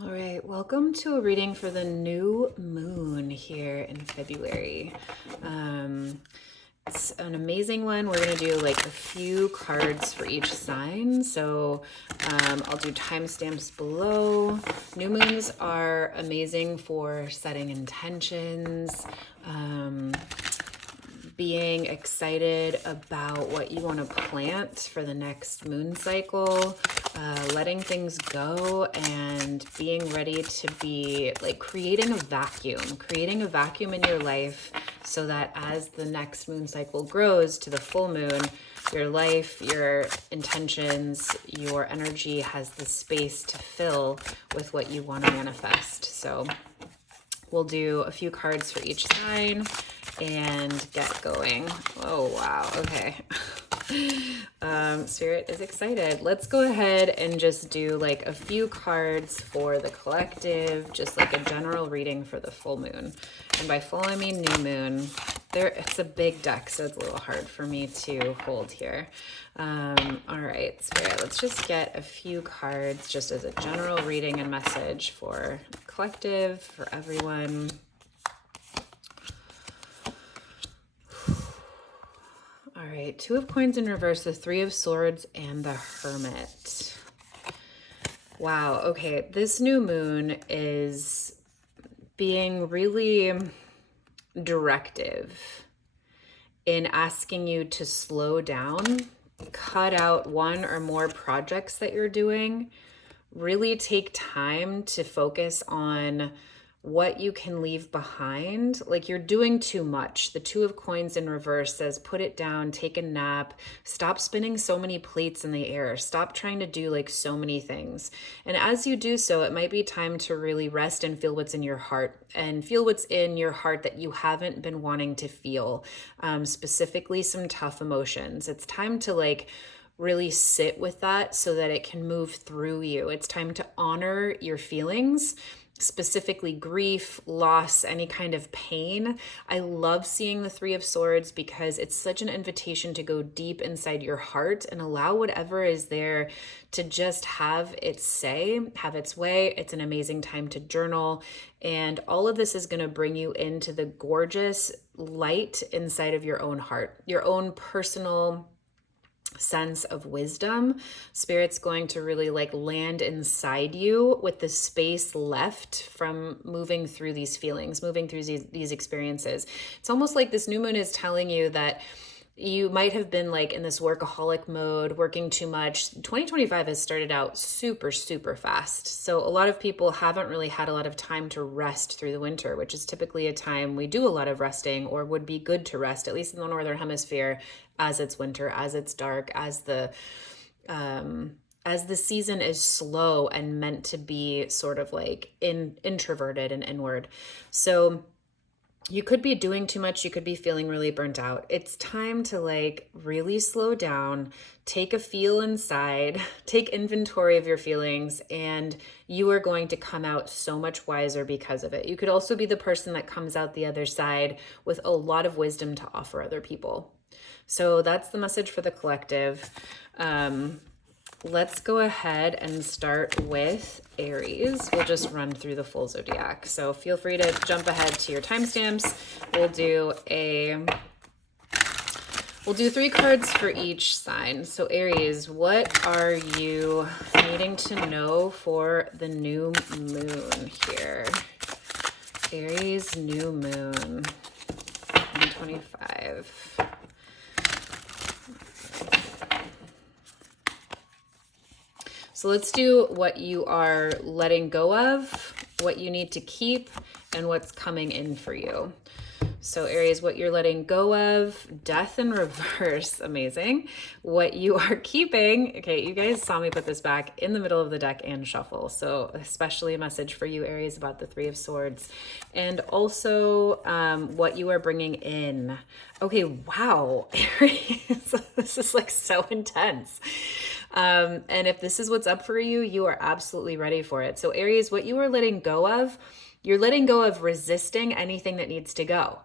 All right, welcome to a reading for the new moon here in February. It's an amazing one. We're going to do like a few cards for each sign. So I'll do timestamps below. New moons are amazing for setting intentions, being excited about what you want to plant for the next moon cycle, letting things go, and being ready to be like creating a vacuum in your life so that as the next moon cycle grows to the full moon, your life, your intentions, your energy has the space to fill with what you want to manifest. So we'll do a few cards for each sign and get going. Oh, wow. Okay. Spirit is excited. Let's go ahead and just do like a few cards for the collective, just like a general reading for the full moon. And by full, I mean new moon. It's a big deck, so it's a little hard for me to hold here. All right, Spirit, let's just get a few cards just as a general reading and message for the collective, for everyone. All right, Two of Coins in reverse, the Three of Swords, and the Hermit. Wow, okay, this new moon is being really directive in asking you to slow down, cut out one or more projects that you're doing, really take time to focus on what you can leave behind. Like you're doing too much. The Two of Coins in reverse says, put it down, take a nap, stop spinning so many plates in the air, stop trying to do like so many things. And as you do so, it might be time to really rest and feel what's in your heart and feel what's in your heart that you haven't been wanting to feel, specifically some tough emotions. It's time to like really sit with that so that it can move through you. It's time to honor your feelings, specifically grief, loss, any kind of pain. I love seeing the Three of Swords because it's such an invitation to go deep inside your heart and allow whatever is there to just have its say, have its way. It's an amazing time to journal. And all of this is going to bring you into the gorgeous light inside of your own heart, your own personal sense of wisdom. Spirit's going to really like land inside you with the space left from moving through these feelings, moving through these experiences. It's almost like this new moon is telling you that you might have been like in this workaholic mode, working too much. 2025 has started out super, super fast. So a lot of people haven't really had a lot of time to rest through the winter, which is typically a time we do a lot of resting or would be good to rest, at least in the Northern Hemisphere, as it's winter, as it's dark, as the season is slow and meant to be sort of like introverted and inward. So you could be doing too much. You could be feeling really burnt out. It's time to like really slow down, take a feel inside, take inventory of your feelings, and you are going to come out so much wiser because of it. You could also be the person that comes out the other side with a lot of wisdom to offer other people. So that's the message for the collective. Let's go ahead and start with Aries. We'll just run through the full zodiac. So feel free to jump ahead to your timestamps. We'll do 3 cards for each sign. So Aries, what are you needing to know for the new moon here? Aries new moon 2025. So let's do what you are letting go of, what you need to keep, and what's coming in for you. So Aries, what you're letting go of, death in reverse, amazing. What you are keeping, okay, you guys saw me put this back in the middle of the deck and shuffle. So especially a message for you, Aries, about the Three of Swords. And also what you are bringing in. Okay, wow, Aries, this is like so intense. And if this is what's up for you, you are absolutely ready for it. So Aries, what you are letting go of, you're letting go of resisting anything that needs to go.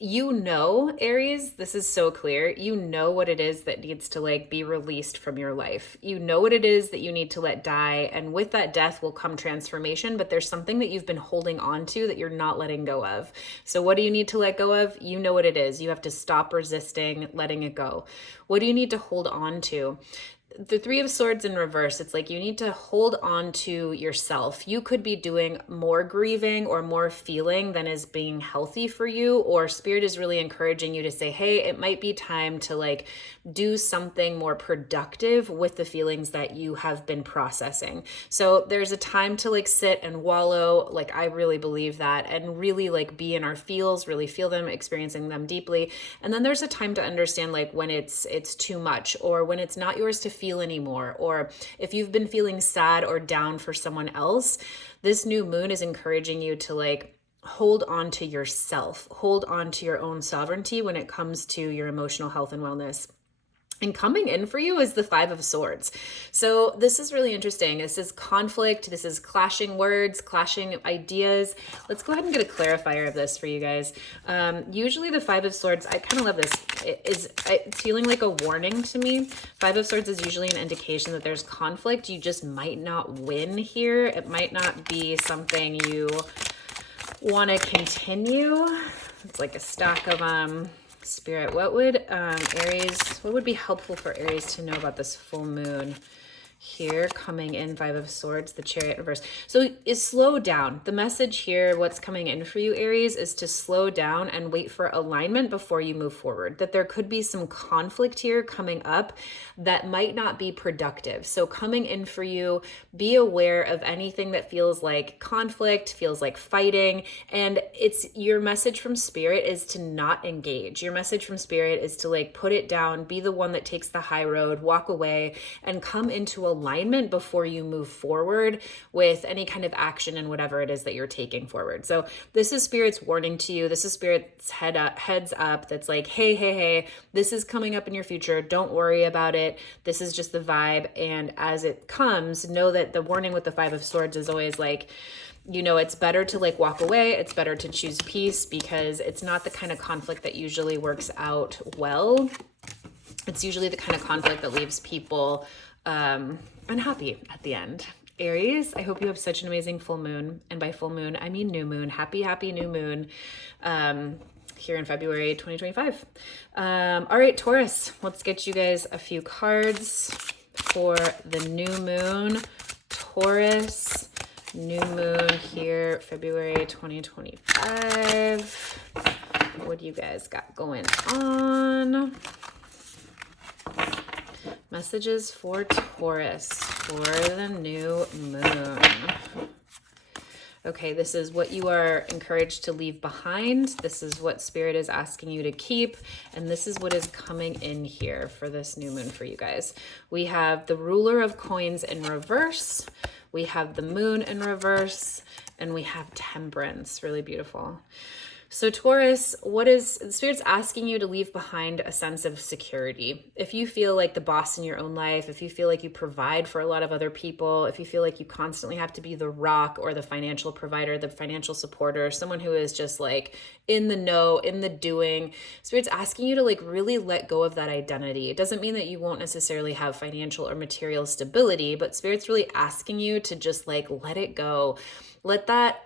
you know, Aries, this is so clear. You know what it is that needs to like be released from your life. You know what it is that you need to let die. And with that death will come transformation, but there's something that you've been holding on to that you're not letting go of. So what do you need to let go of? You know what it is. You have to stop resisting letting it go. What do you need to hold on to? The Three of Swords in reverse, it's like you need to hold on to yourself. You could be doing more grieving or more feeling than is being healthy for you, or Spirit is really encouraging you to say, hey, it might be time to like do something more productive with the feelings that you have been processing. So there's a time to like sit and wallow, like I really believe that, and really like be in our feels, really feel them, experiencing them deeply. And then there's a time to understand like when it's too much, or when it's not yours to feel anymore, or if you've been feeling sad or down for someone else. This new moon is encouraging you to like hold on to yourself, hold on to your own sovereignty when it comes to your emotional health and wellness. And coming in for you is the Five of Swords. So this is really interesting. This is conflict. This is clashing words, clashing ideas. Let's go ahead and get a clarifier of this for you guys. Usually the Five of Swords, I kind of love this. It's feeling like a warning to me. Five of Swords is usually an indication that there's conflict. You just might not win here. It might not be something you want to continue. It's like a stack of Spirit, what would Aries, what would be helpful for Aries to know about this full moon here coming in? Five of Swords, the Chariot reverse. So is slow down. The message here, what's coming in for you, Aries, is to slow down and wait for alignment before you move forward. That there could be some conflict here coming up that might not be productive. So coming in for you, be aware of anything that feels like conflict, feels like fighting. And it's your message from Spirit is to not engage. Your message from Spirit is to like put it down, be the one that takes the high road, walk away, and come into alignment before you move forward with any kind of action and whatever it is that you're taking forward. So this is Spirit's warning to you. This is Spirit's heads up that's like, hey, this is coming up in your future. Don't worry about it. This is just the vibe. And as it comes, know that the warning with the Five of Swords is always like, you know, it's better to like walk away. It's better to choose peace because it's not the kind of conflict that usually works out well. It's usually the kind of conflict that leaves people unhappy at the end. Aries, I hope you have such an amazing full moon. And by full moon, I mean new moon. Happy new moon here in February 2025. All right, Taurus, let's get you guys a few cards for the new moon. Taurus, new moon here, February 2025. What do you guys got going on? Messages for Taurus for the new moon. Okay, this is what you are encouraged to leave behind. This is what Spirit is asking you to keep. And this is what is coming in here for this new moon for you guys. We have the Ruler of Coins in reverse. We have the Moon in reverse. And we have Temperance. Really beautiful. So Taurus, Spirit's asking you to leave behind a sense of security. If you feel like the boss in your own life, if you feel like you provide for a lot of other people, if you feel like you constantly have to be the rock or the financial provider, the financial supporter, someone who is just like in the know, in the doing, Spirit's asking you to like really let go of that identity. It doesn't mean that you won't necessarily have financial or material stability, but Spirit's really asking you to just like let it go. Let that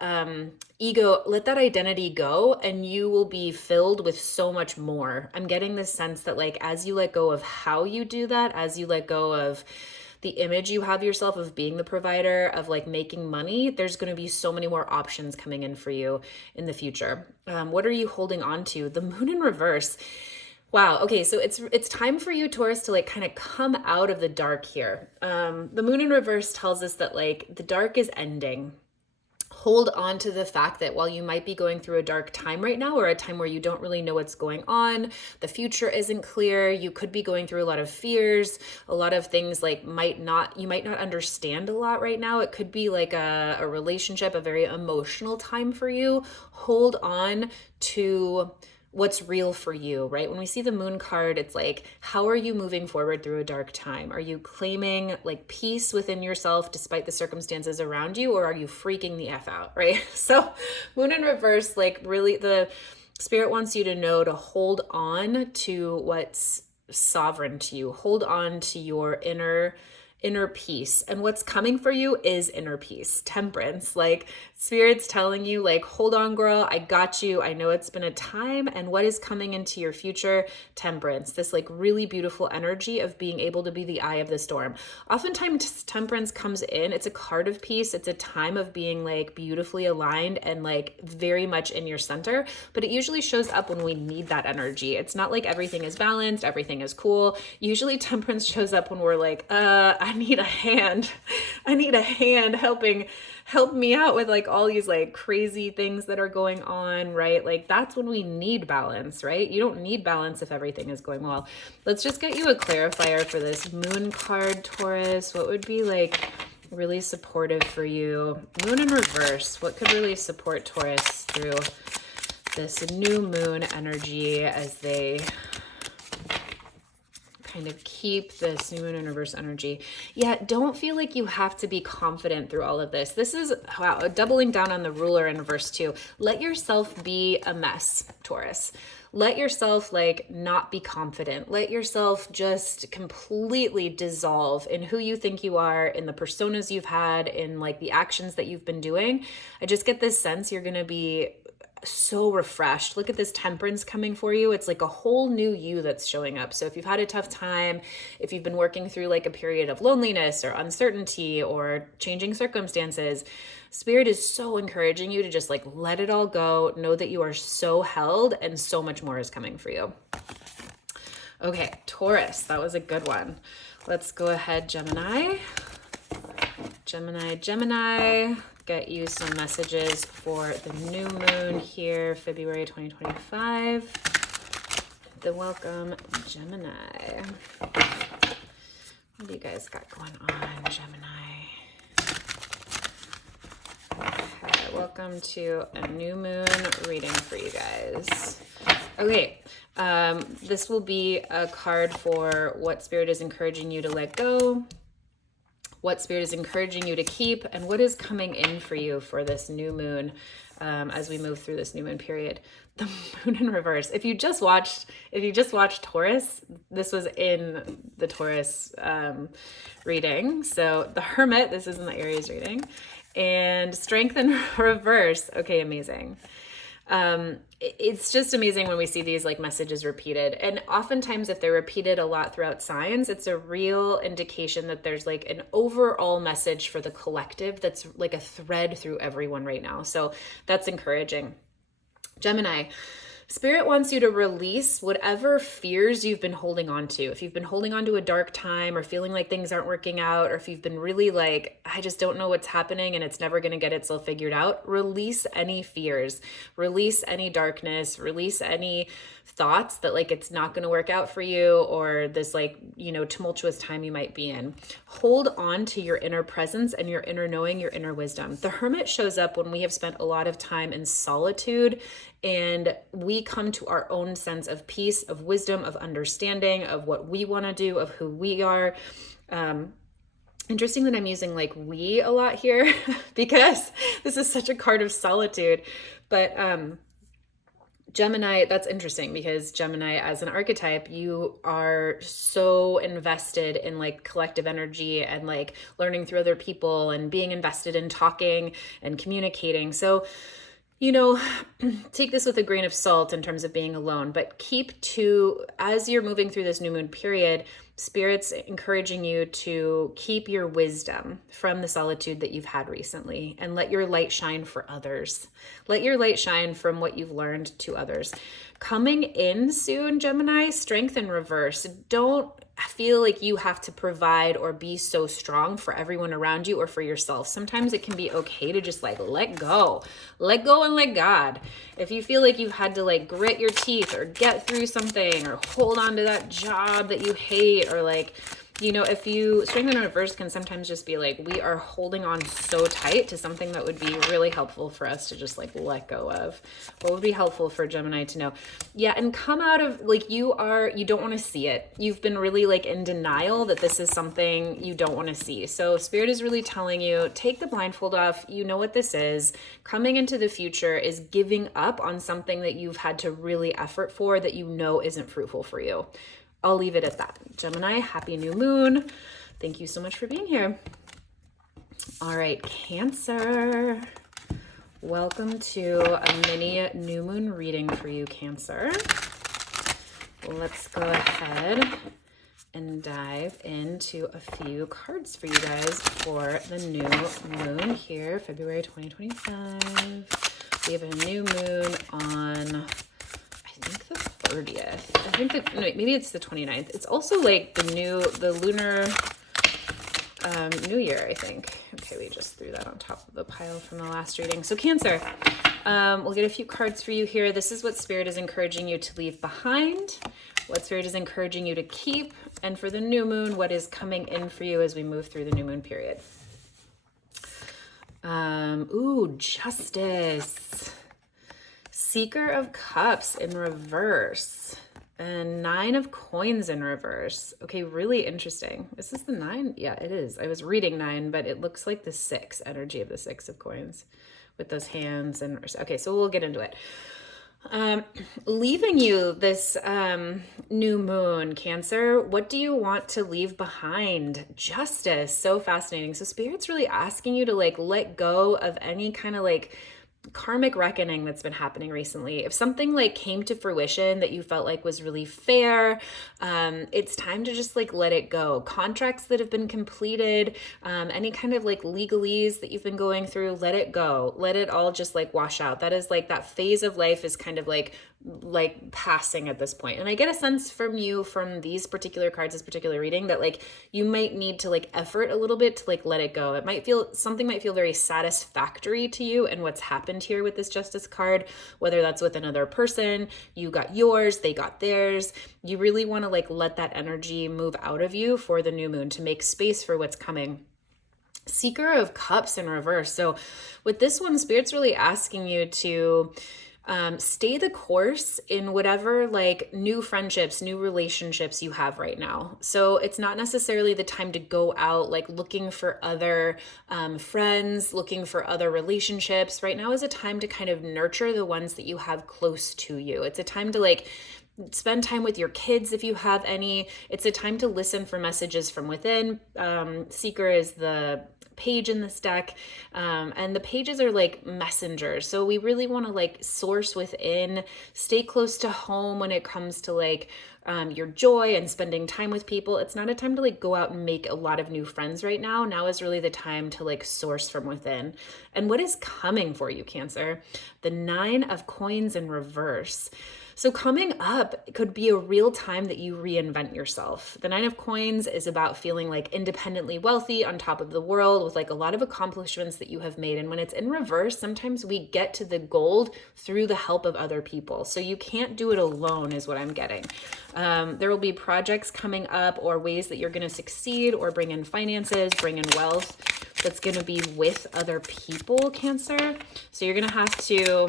ego, let that identity go, and you will be filled with so much more. I'm getting this sense that like, as you let go of how you do that, as you let go of the image you have yourself of being the provider, of like making money, there's going to be so many more options coming in for you in the future. What are you holding on to? The Moon in reverse. Wow. Okay. So it's time for you, Taurus, to like kind of come out of the dark here. The Moon in reverse tells us that like the dark is ending. Hold on to the fact that while you might be going through a dark time right now, or a time where you don't really know what's going on, the future isn't clear, you could be going through a lot of fears, a lot of things like you might not understand a lot right now. It could be like a relationship, a very emotional time for you. Hold on to what's real for you, right? When we see the Moon card, it's like, how are you moving forward through a dark time? Are you claiming like peace within yourself despite the circumstances around you, or are you freaking the F out, right? So Moon in reverse, like really Spirit wants you to know to hold on to what's sovereign to you. Hold on to your inner peace, and what's coming for you is inner peace. Temperance, like Spirit's telling you, like, hold on, girl, I got you. I know it's been a time, and what is coming into your future? Temperance, this like really beautiful energy of being able to be the eye of the storm. Oftentimes temperance comes in, it's a card of peace. It's a time of being like beautifully aligned and like very much in your center, but it usually shows up when we need that energy. It's not like everything is balanced, everything is cool. Usually temperance shows up when we're like, I need a hand. I need a hand help me out with like all these like crazy things that are going on, right? Like that's when we need balance, right? You don't need balance if everything is going well. Let's just get you a clarifier for this moon card, Taurus. What would be like really supportive for you? Moon in reverse. What could really support Taurus through this new moon energy as they kind of keep this new moon in reverse energy? Yeah, don't feel like you have to be confident through all of this. This is, wow, doubling down on the ruler in reverse too. Let yourself be a mess, Taurus. Let yourself like not be confident. Let yourself just completely dissolve in who you think you are, in the personas you've had, in like the actions that you've been doing. I just get this sense you're going to be so refreshed. Look at this temperance coming for you. It's like a whole new you that's showing up. So if you've had a tough time, if you've been working through like a period of loneliness or uncertainty or changing circumstances, Spirit is so encouraging you to just like let it all go. Know that you are so held and so much more is coming for you. Okay, Taurus, that was a good one. Let's go ahead, Gemini. Gemini, get you some messages for the new moon here, February 2025. The welcome, Gemini. What do you guys got going on, Gemini? Okay, welcome to a new moon reading for you guys. Okay, this will be a card for what Spirit is encouraging you to let go, what Spirit is encouraging you to keep, and what is coming in for you for this new moon as we move through this new moon period. The moon in reverse. If you just watched Taurus, this was in the Taurus reading. So the Hermit, this is in the Aries reading, and Strength in reverse. Okay, amazing. It's just amazing when we see these like messages repeated, and oftentimes if they're repeated a lot throughout signs, it's a real indication that there's like an overall message for the collective that's like a thread through everyone right now. So that's encouraging. Gemini, Spirit wants you to release whatever fears you've been holding on to. If you've been holding on to a dark time or feeling like things aren't working out, or if you've been really like, I just don't know what's happening and it's never going to get itself figured out, release any fears, release any darkness, release any thoughts that like it's not going to work out for you, or this like, you know, tumultuous time you might be in. Hold on to your inner presence and your inner knowing, your inner wisdom. The Hermit shows up when we have spent a lot of time in solitude and we come to our own sense of peace, of wisdom, of understanding, of what we want to do, of who we are. Interesting that I'm using like we a lot here because this is such a card of solitude. But Gemini, that's interesting because Gemini as an archetype, you are so invested in like collective energy and like learning through other people and being invested in talking and communicating. So, you know, take this with a grain of salt in terms of being alone, but as you're moving through this new moon period, Spirit's encouraging you to keep your wisdom from the solitude that you've had recently and let your light shine for others. Let your light shine from what you've learned to others. Coming in soon, Gemini, Strength in reverse. Don't feel like you have to provide or be so strong for everyone around you or for yourself. Sometimes it can be okay to just like let go and let God. If you feel like you've had to like grit your teeth or get through something or hold on to that job that you hate or like You know, if you, strength in reverse can sometimes just be like, we are holding on so tight to something that would be really helpful for us to just like let go of. What would be helpful for Gemini to know? Yeah, and come out of like, you don't want to see it. You've been really like in denial that this is something you don't want to see. So Spirit is really telling you, take the blindfold off. You know what this is. Coming into the future is giving up on something that you've had to really effort for that you know isn't fruitful for you. I'll leave it at that. Gemini, happy new moon. Thank you so much for being here. All right, Cancer. Welcome to a mini new moon reading for you, Cancer. Let's go ahead and dive into a few cards for you guys for the new moon here, February 2025. We have a new moon on, I think, the 30th. I think that, no, maybe it's the 29th. It's also like the lunar new year, I think. Okay, we just threw that on top of the pile from the last reading. So Cancer, we'll get a few cards for you here. This is what Spirit is encouraging you to leave behind, what Spirit is encouraging you to keep, and for the new moon, what is coming in for you as we move through the new moon period. Ooh, Justice. Seeker of Cups in reverse. And 9 of Coins in reverse. Okay, really interesting. Is this the 9? Yeah, it is. I was reading 9, but it looks like the 6 energy of the 6 of Coins with those hands. And okay, so we'll get into it. Leaving you this new moon, Cancer. What do you want to leave behind? Justice. So fascinating. So Spirit's really asking you to like let go of any kind of like karmic reckoning that's been happening recently. If something like came to fruition that you felt like was really fair, it's time to just like let it go. Contracts that have been completed, any kind of like legalese that you've been going through, let it go. Let it all just like wash out. That is like that phase of life is kind of like passing at this point. And I get a sense from you from these particular cards, this particular reading, that like you might need to like effort a little bit to like let it go. It might feel, something might feel very satisfactory to you and what's happened here with this Justice card, whether that's with another person, you got yours, they got theirs. You really want to like let that energy move out of you for the new moon to make space for what's coming. Seeker of Cups in reverse. So with this one, Spirit's really asking you to stay the course in whatever like new friendships, new relationships you have right now. So it's not necessarily the time to go out like looking for other friends, looking for other relationships. Right now is a time to kind of nurture the ones that you have close to you. It's a time to like spend time with your kids if you have any. It's a time to listen for messages from within. Seeker is the page in this deck, and the pages are like messengers, so we really want to like source within, stay close to home when it comes to like your joy and spending time with people. It's not a time to like go out and make a lot of new friends right now. Now is really the time to like source from within. And what is coming for you, Cancer? The 9 of Coins in reverse. So coming up could be a real time that you reinvent yourself. The 9 of Coins is about feeling like independently wealthy, on top of the world, with like a lot of accomplishments that you have made. And when it's in reverse, sometimes we get to the gold through the help of other people. So you can't do it alone is what I'm getting. There will be projects coming up or ways that you're going to succeed or bring in finances, bring in wealth that's going to be with other people, Cancer. So you're going to have to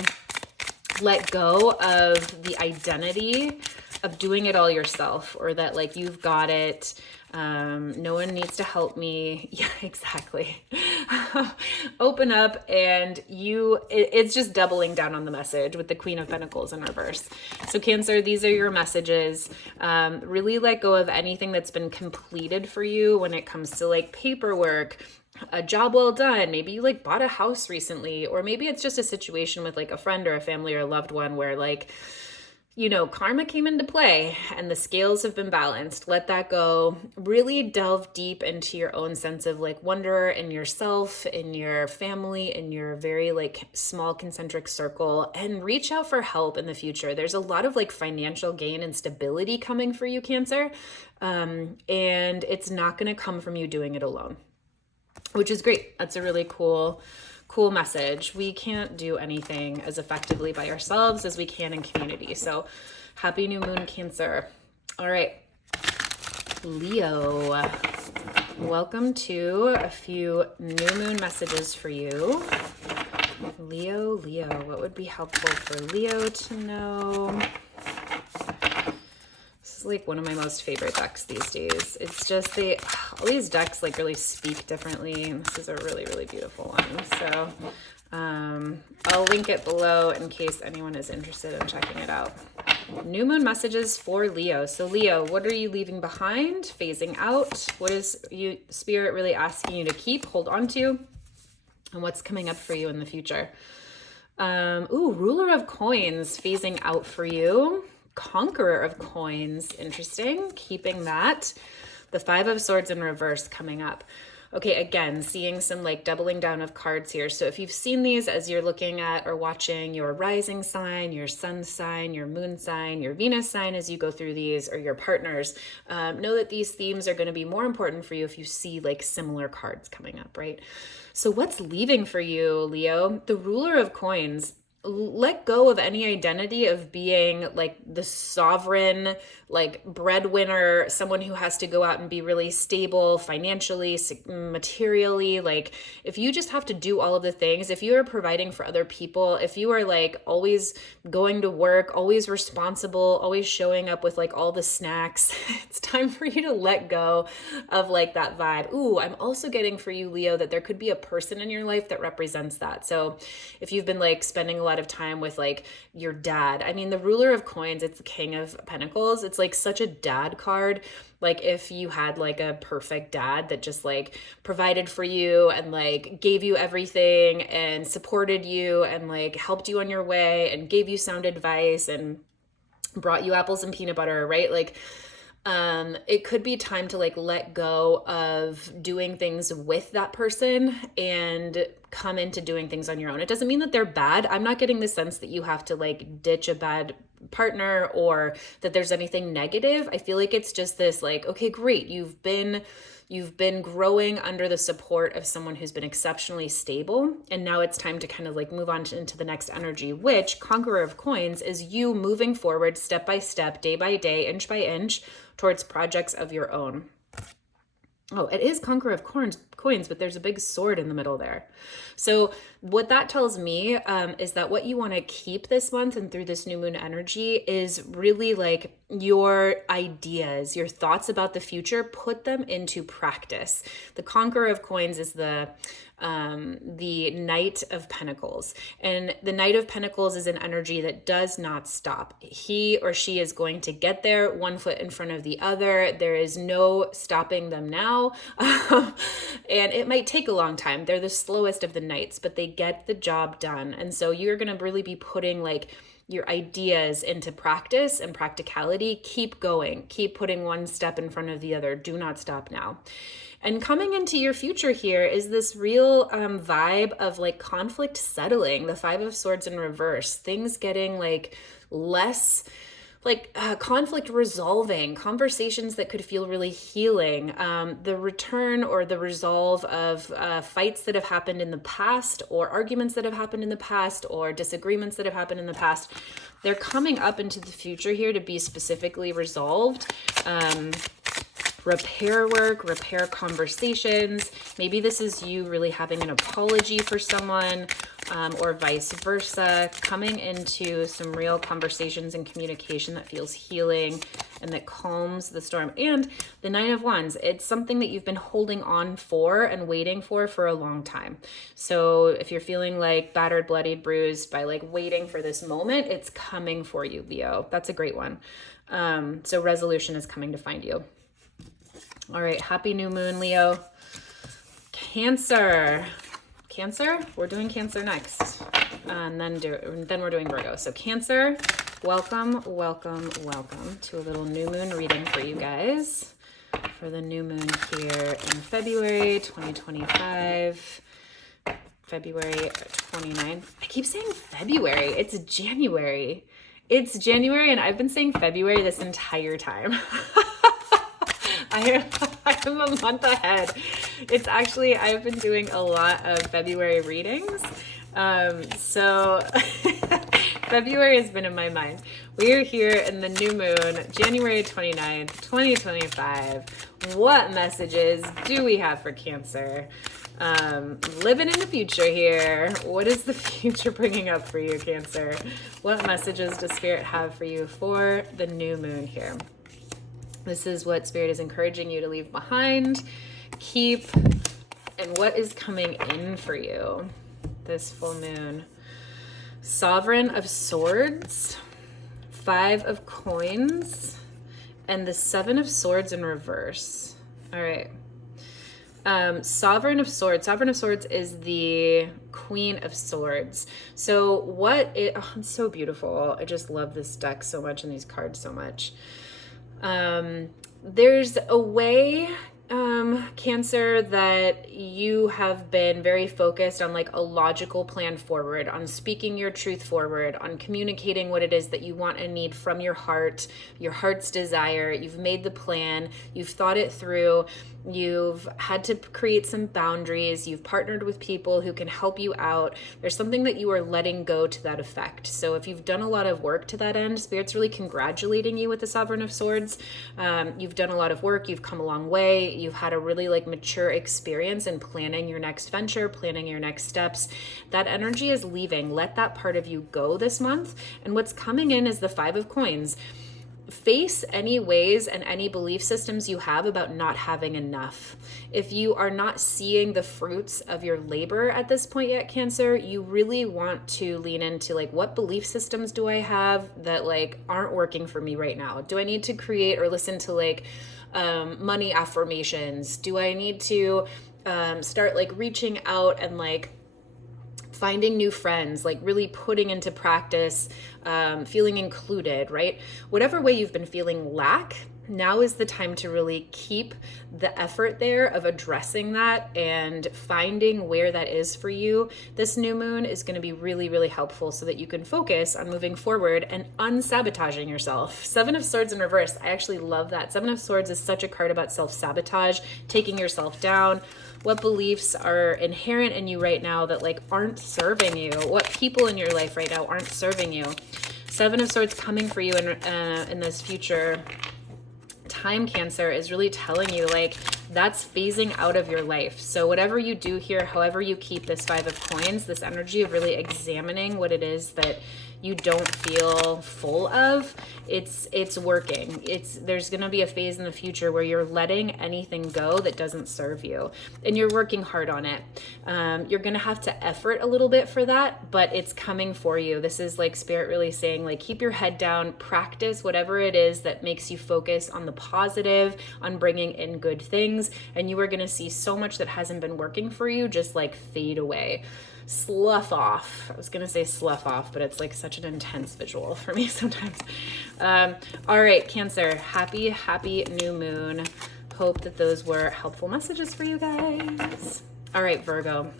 let go of the identity of doing it all yourself, or that like you've got it, no one needs to help me. Yeah, exactly. Open up, and it's just doubling down on the message with the Queen of Pentacles in reverse. So Cancer, these are your messages. Really let go of anything that's been completed for you when it comes to like paperwork, a job well done. Maybe you like bought a house recently, or maybe it's just a situation with like a friend or a family or a loved one where like, you know, karma came into play and the scales have been balanced. Let that go. Really delve deep into your own sense of like wonder in yourself, in your family, in your very like small concentric circle, and reach out for help in the future. There's a lot of like financial gain and stability coming for you, Cancer. And it's not going to come from you doing it alone, which is great. That's a really cool message. We can't do anything as effectively by ourselves as we can in community. So happy new moon, Cancer. All right. Leo, welcome to a few new moon messages for you. Leo, what would be helpful for Leo to know? This is like one of my most favorite decks these days. It's just all these decks like really speak differently, and this is a really, really beautiful one. So I'll link it below in case anyone is interested in checking it out. New moon messages for Leo. So Leo, what are you leaving behind, phasing out? What is Spirit really asking you to keep, hold on to? And what's coming up for you in the future? Ruler of coins, phasing out for you. Conqueror of coins, interesting, keeping that. The Five of Swords in reverse coming up. Okay, again, seeing some like doubling down of cards here. So if you've seen these as you're looking at or watching your rising sign, your sun sign, your moon sign, your Venus sign as you go through these, or your partners, know that these themes are going to be more important for you if you see like similar cards coming up, right? So what's leaving for you, Leo? The Ruler of Coins. Let go of any identity of being like the sovereign, like breadwinner, someone who has to go out and be really stable financially, materially. Like if you just have to do all of the things, if you are providing for other people, if you are like always going to work, always responsible, always showing up with like all the snacks, it's time for you to let go of like that vibe. I'm also getting for you, Leo, that there could be a person in your life that represents that. So if you've been like spending a lot of time with like your dad, I mean, the Ruler of Coins, it's the King of Pentacles. It's like such a dad card. Like if you had like a perfect dad that just like provided for you and like gave you everything and supported you and like helped you on your way and gave you sound advice and brought you apples and peanut butter, right? Like it could be time to like let go of doing things with that person and come into doing things on your own. It doesn't mean that they're bad. I'm not getting the sense that you have to like ditch a bad partner or that there's anything negative. I feel like it's just this like, okay, great. You've been growing under the support of someone who's been exceptionally stable. And now it's time to kind of like move on into the next energy, which Conqueror of Coins is you moving forward step by step, day by day, inch by inch towards projects of your own. Oh, it is Conqueror of Coins, but there's a big sword in the middle there. So what that tells me is that what you want to keep this month and through this new moon energy is really like your ideas, your thoughts about the future, put them into practice. The Conqueror of Coins is the Knight of Pentacles. And the Knight of Pentacles is an energy that does not stop. He or she is going to get there, one foot in front of the other. There is no stopping them now. And it might take a long time. They're the slowest of the knights, but they get the job done. And so you're going to really be putting like your ideas into practice and practicality. Keep going. Keep putting one step in front of the other. Do not stop now. And coming into your future here is this real vibe of like conflict settling, the Five of Swords in reverse, things getting like less like conflict resolving, conversations that could feel really healing, the return or the resolve of fights that have happened in the past or arguments that have happened in the past or disagreements that have happened in the past. They're coming up into the future here to be specifically resolved. Repair work, repair conversations. Maybe this is you really having an apology for someone or vice versa, coming into some real conversations and communication that feels healing and that calms the storm. And the Nine of Wands, it's something that you've been holding on for and waiting for a long time. So if you're feeling like battered, bloodied, bruised by like waiting for this moment, it's coming for you, Leo. That's a great one. So resolution is coming to find you. All right, happy new moon, Leo. Cancer, we're doing Cancer next, and then we're doing Virgo. So Cancer, welcome to a little new moon reading for you guys for the new moon here in February 2025, February 29th. I keep saying February, it's January. It's January, and I've been saying February this entire time. I am a month ahead. It's actually, I've been doing a lot of February readings. So February has been in my mind. We are here in the new moon, January 29th, 2025. What messages do we have for Cancer? Living in the future here. What is the future bringing up for you, Cancer? What messages does Spirit have for you for the new moon here? This is what Spirit is encouraging you to leave behind, keep, and what is coming in for you this full moon. Sovereign of Swords, 5 of Coins, and the 7 of Swords in reverse. All right. Sovereign of Swords. Sovereign of Swords is the Queen of Swords. So it's so beautiful. I just love this deck so much and these cards so much. There's a way, Cancer, that you have been very focused on like a logical plan forward, on speaking your truth forward, on communicating what it is that you want and need from your heart's desire. You've made the plan, you've thought it through, you've had to create some boundaries, you've partnered with people who can help you out. There's something that you are letting go to that effect. So if you've done a lot of work to that end, Spirit's really congratulating you with the Sovereign of Swords. You've done a lot of work, you've come a long way, you've had a really like mature experience in planning your next venture, planning your next steps. That energy is leaving. Let that part of you go this month. And what's coming in is the 5 of Coins. Face any ways and any belief systems you have about not having enough. If you are not seeing the fruits of your labor at this point yet, Cancer, you really want to lean into like, what belief systems do I have that like aren't working for me right now? Do I need to create or listen to like money affirmations? Do I need to start like reaching out and like finding new friends, like really putting into practice, feeling included, right? Whatever way you've been feeling lack, now is the time to really keep the effort there of addressing that and finding where that is for you. This new moon is going to be really, really helpful so that you can focus on moving forward and unsabotaging yourself. 7 of Swords in reverse. I actually love that. 7 of Swords is such a card about self-sabotage, taking yourself down. What beliefs are inherent in you right now that like aren't serving you? What people in your life right now aren't serving you? 7 of Swords coming for you in this future time, Cancer, is really telling you like that's phasing out of your life. So whatever you do here, however you keep this 5 of Coins, this energy of really examining what it is that you don't feel full of, it's working. There's going to be a phase in the future where you're letting anything go that doesn't serve you, and you're working hard on it. You're going to have to effort a little bit for that, but it's coming for you. This is like Spirit really saying like, keep your head down, practice whatever it is that makes you focus on the positive, on bringing in good things, and you are going to see so much that hasn't been working for you just like fade away. Slough off. I was going to say slough off, but it's like such an intense visual for me sometimes. All right, Cancer, happy new moon. Hope that those were helpful messages for you guys. All right, Virgo.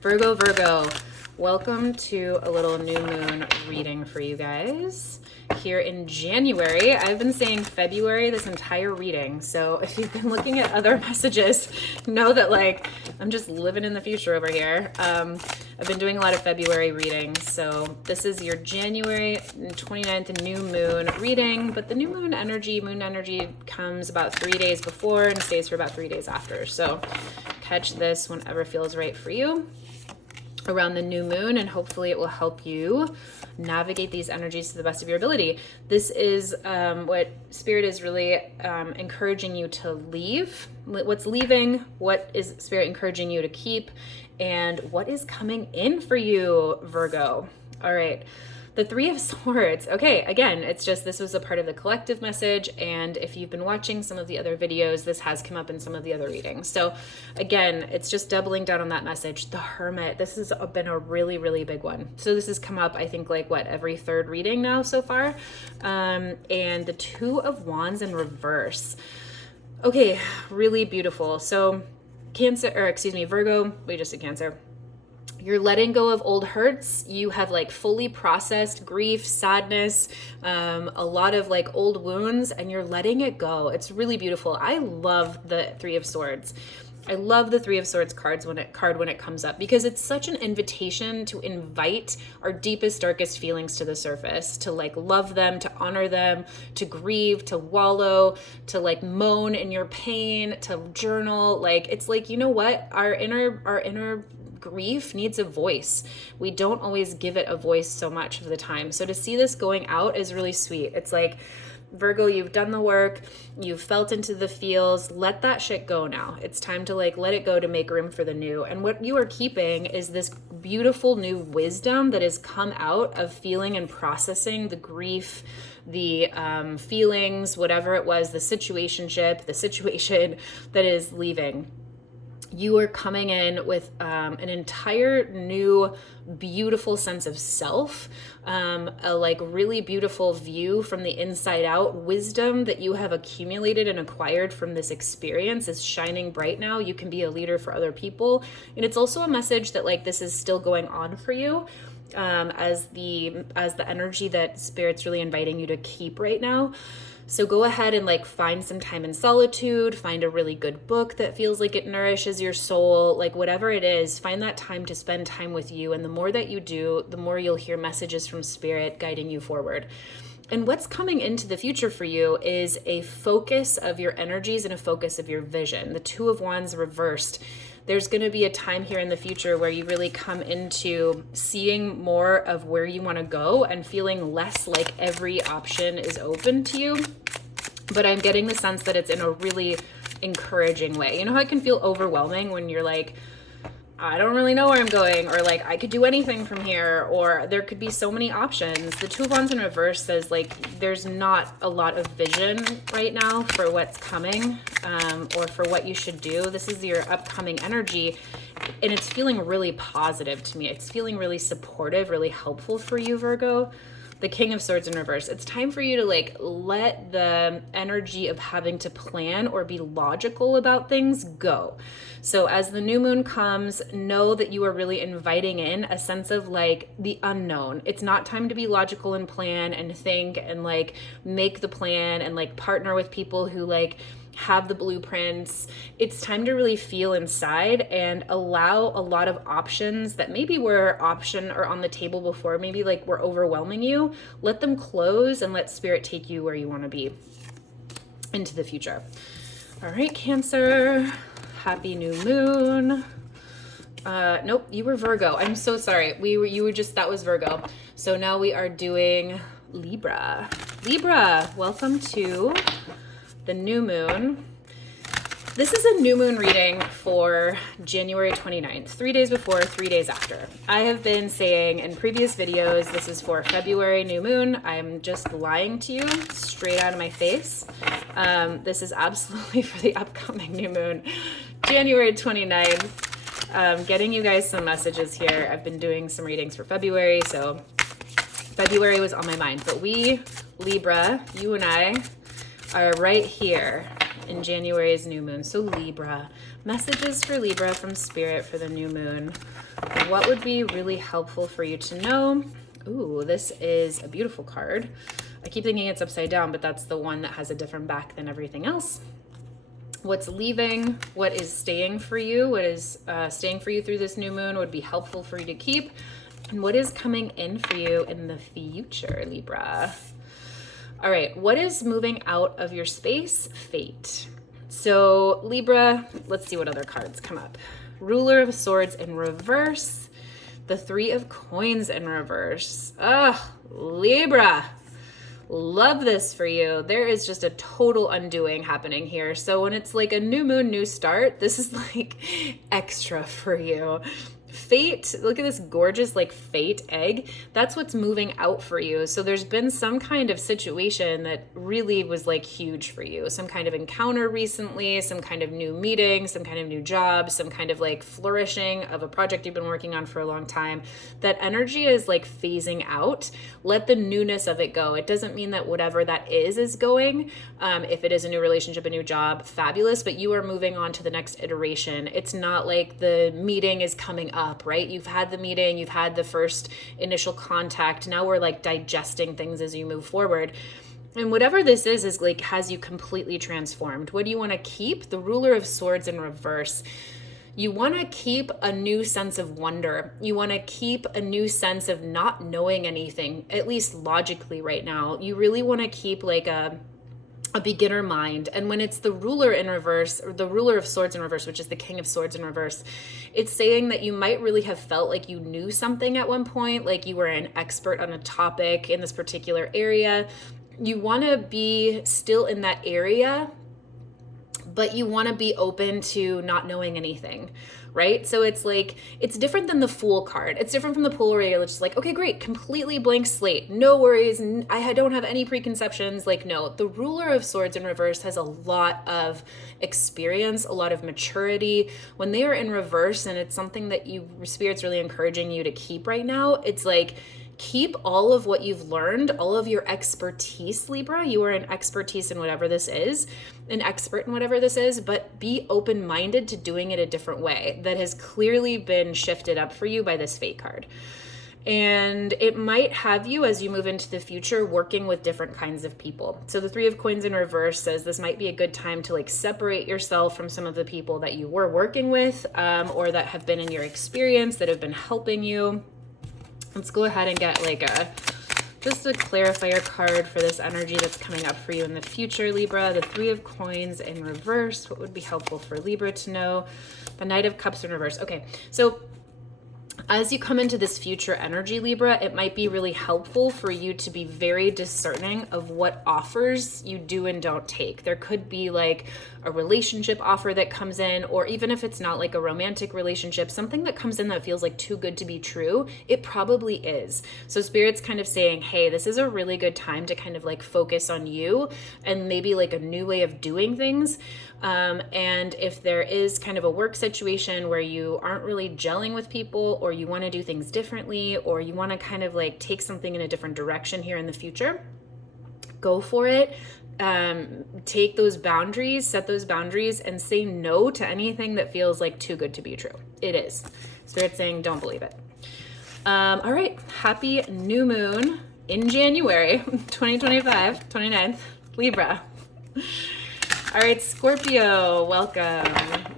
Virgo, welcome to a little new moon reading for you guys here in January. I've been saying February this entire reading, so if you've been looking at other messages, know that like I'm just living in the future over here. I've been doing a lot of February readings, so this is your January 29th new moon reading, but the new moon energy comes about 3 days before and stays for about 3 days after, so catch this whenever feels right for you around the new moon, and hopefully it will help you navigate these energies to the best of your ability. This is what Spirit is really encouraging you to leave. What's leaving, what is Spirit encouraging you to keep, and what is coming in for you, Virgo. All right. The 3 of Swords. Okay, again, it's just this was a part of the collective message, and if you've been watching some of the other videos, this has come up in some of the other readings. So again, it's just doubling down on that message. The Hermit. This has been a really, really big one. So this has come up, I think, like what, every 3rd reading now so far. And the 2 of Wands in reverse. Okay, really beautiful. So Virgo, we just did Cancer. You're letting go of old hurts. You have like fully processed grief, sadness, a lot of like old wounds, and you're letting it go. It's really beautiful. I love the 3 of Swords. I love the Three of Swords card when it comes up, because it's such an invitation to invite our deepest, darkest feelings to the surface, to like love them, to honor them, to grieve, to wallow, to like moan in your pain, to journal. Like, it's like, you know what? Our inner grief needs a voice. We don't always give it a voice so much of the time. So to see this going out is really sweet. It's like, Virgo, you've done the work, you've felt into the feels, let that shit go now. It's time to like let it go to make room for the new. And what you are keeping is this beautiful new wisdom that has come out of feeling and processing the grief, the feelings, whatever it was, the situation that is leaving. You are coming in with an entire new, beautiful sense of self, a like really beautiful view from the inside out. Wisdom that you have accumulated and acquired from this experience is shining bright now. You can be a leader for other people. And it's also a message that like this is still going on for you, as the energy that Spirit's really inviting you to keep right now. So go ahead and like find some time in solitude, find a really good book that feels like it nourishes your soul, like whatever it is, find that time to spend time with you. And the more that you do, the more you'll hear messages from Spirit guiding you forward. And what's coming into the future for you is a focus of your energies and a focus of your vision. The Two of Wands reversed. There's going to be a time here in the future where you really come into seeing more of where you want to go and feeling less like every option is open to you. But I'm getting the sense that it's in a really encouraging way. You know how it can feel overwhelming when you're like, I don't really know where I'm going, or like I could do anything from here, or there could be so many options. The Two of Wands in reverse says like there's not a lot of vision right now for what's coming, or for what you should do. This is your upcoming energy, and it's feeling really positive to me. It's feeling really supportive, really helpful for you, Virgo. The King of Swords in reverse. It's time for you to like let the energy of having to plan or be logical about things go. So as the new moon comes, know that you are really inviting in a sense of like the unknown. It's not time to be logical and plan and think and like make the plan and like partner with people who like have the blueprints. It's time to really feel inside and allow a lot of options that maybe were option or on the table before, maybe like were overwhelming you. Let them close and let Spirit take you where you want to be into the future. All right, Cancer, happy new moon. Nope, you were Virgo. I'm so sorry. That was Virgo. So now we are doing Libra. Libra, welcome to the new moon. This is a new moon reading for January 29th, 3 days before, 3 days after. I have been saying in previous videos, this is for February new moon. I'm just lying to you straight out of my face. This is absolutely for the upcoming new moon, January 29th. Getting you guys some messages here. I've been doing some readings for February, so February was on my mind. But we, Libra, you and I, are right here in January's new moon. So Libra, messages for Libra from Spirit for the new moon. What would be really helpful for you to know? Ooh, this is a beautiful card. I keep thinking it's upside down, but that's the one that has a different back than everything else. What's leaving? What is staying for you? What is staying for you through this new moon would be helpful for you to keep? And what is coming in for you in the future, Libra? All right, what is moving out of your space? Fate. So Libra, let's see what other cards come up. Ruler of Swords in reverse. The Three of Coins in reverse. Ugh, Libra. Love this for you. There is just a total undoing happening here. So when it's like a new moon, new start, this is like extra for you. Fate, look at this gorgeous like fate egg. That's what's moving out for you. So there's been some kind of situation that really was like huge for you. Some kind of encounter recently, some kind of new meeting, some kind of new job, some kind of like flourishing of a project you've been working on for a long time. That energy is like phasing out. Let the newness of it go. It doesn't mean that whatever that is going. If it is a new relationship, a new job, fabulous, but you are moving on to the next iteration. It's not like the meeting is coming up, right? You've had the meeting, you've had the first initial contact. Now we're like digesting things as you move forward. And whatever this is like, has you completely transformed. What do you want to keep? The Ruler of Swords in reverse. You want to keep a new sense of wonder. You want to keep a new sense of not knowing anything, at least logically right now. You really want to keep like a beginner mind. And when it's the Ruler in reverse, or the Ruler of Swords in reverse, which is the King of Swords in reverse, it's saying that you might really have felt like you knew something at one point, like you were an expert on a topic in this particular area. You want to be still in that area, but you want to be open to not knowing anything, right? So it's like, it's different than the Fool card. It's different from the Polar where it's just like, okay, great, completely blank slate, no worries, I don't have any preconceptions. Like, no, the Ruler of Swords in reverse has a lot of experience, a lot of maturity. When they are in reverse, and it's something that Spirit's really encouraging you to keep right now, it's like, keep all of what you've learned, all of your expertise, Libra. You are an expertise in whatever this is, an expert in whatever this is, but be open-minded to doing it a different way that has clearly been shifted up for you by this Fate card. And it might have you, as you move into the future, working with different kinds of people. So the Three of Coins in reverse says this might be a good time to like separate yourself from some of the people that you were working with, or that have been in your experience, that have been helping you. Let's go ahead and get like just a clarifier card for this energy that's coming up for you in the future, Libra. The Three of Coins in reverse. What would be helpful for Libra to know? The Knight of Cups in reverse. Okay, so as you come into this future energy, Libra, it might be really helpful for you to be very discerning of what offers you do and don't take. There could be like a relationship offer that comes in, or even if it's not like a romantic relationship, something that comes in that feels like too good to be true, it probably is. So Spirit's kind of saying, hey, this is a really good time to kind of like focus on you and maybe like a new way of doing things. And if there is kind of a work situation where you aren't really gelling with people, or you want to do things differently, or you want to kind of like take something in a different direction here in the future, go for it. Take those boundaries, set those boundaries, and say no to anything that feels like too good to be true. It is. Spirit saying, don't believe it. All right. Happy new moon in January 2025, 29th, Libra. All right, Scorpio, welcome.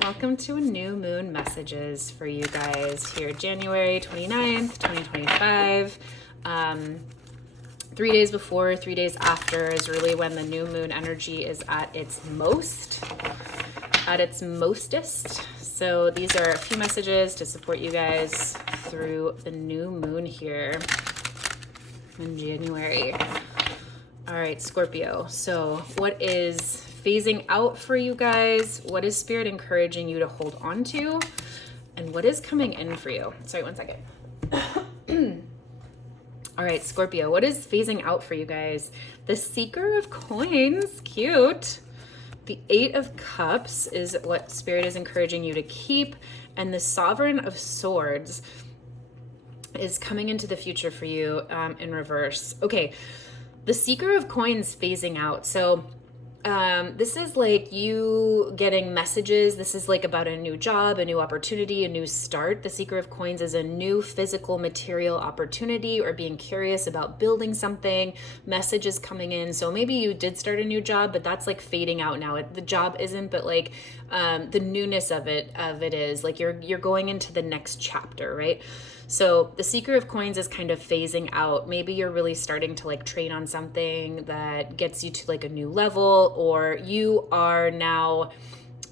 Welcome to a new moon messages for you guys here, January 29th, 2025. 3 days before, 3 days after is really when the new moon energy is at its most, at its mostest. So these are a few messages to support you guys through the new moon here in January. All right, Scorpio. So what is phasing out for you guys? What is Spirit encouraging you to hold on to? And what is coming in for you? Sorry, one second. All right, Scorpio, what is phasing out for you guys? The Seeker of Coins, cute. The Eight of Cups is what Spirit is encouraging you to keep. And the Sovereign of Swords is coming into the future for you in reverse. Okay, the Seeker of Coins phasing out. So this is like you getting messages. This is like about a new job, a new opportunity, a new start. The Seeker of Coins is a new physical material opportunity, or being curious about building something. Messages coming in. So maybe you did start a new job, but that's like fading out now. The job isn't, but like the newness of it is like you're going into the next chapter, right? So the Seeker of Coins is kind of phasing out. Maybe you're really starting to like train on something that gets you to like a new level, or you are now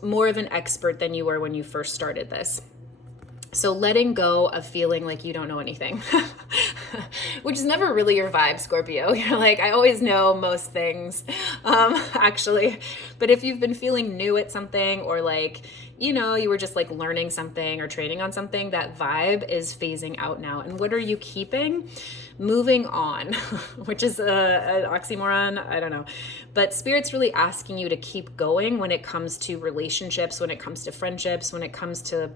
more of an expert than you were when you first started this. So letting go of feeling like you don't know anything, which is never really your vibe, Scorpio. You're like, I always know most things, actually. But if you've been feeling new at something, or like, you know, you were just like learning something or training on something, that vibe is phasing out now. And what are you keeping? Moving on, which is an oxymoron. I don't know. But Spirit's really asking you to keep going when it comes to relationships, when it comes to friendships, when it comes to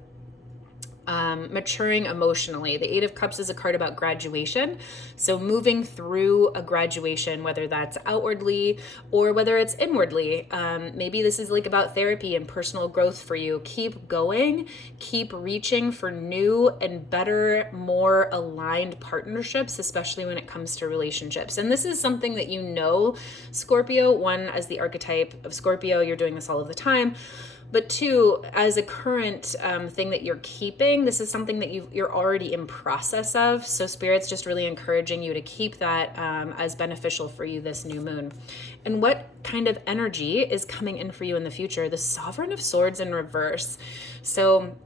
maturing emotionally. The Eight of Cups is a card about graduation. So moving through a graduation, whether that's outwardly or whether it's inwardly. Maybe this is like about therapy and personal growth for you. Keep going, keep reaching for new and better, more aligned partnerships, especially when it comes to relationships. And this is something that you know, Scorpio, one, as the archetype of Scorpio, you're doing this all of the time. But two, as a current thing that you're keeping, this is something that you're already in process of. So Spirit's just really encouraging you to keep that as beneficial for you this new moon. And what kind of energy is coming in for you in the future? The Sovereign of Swords in reverse. So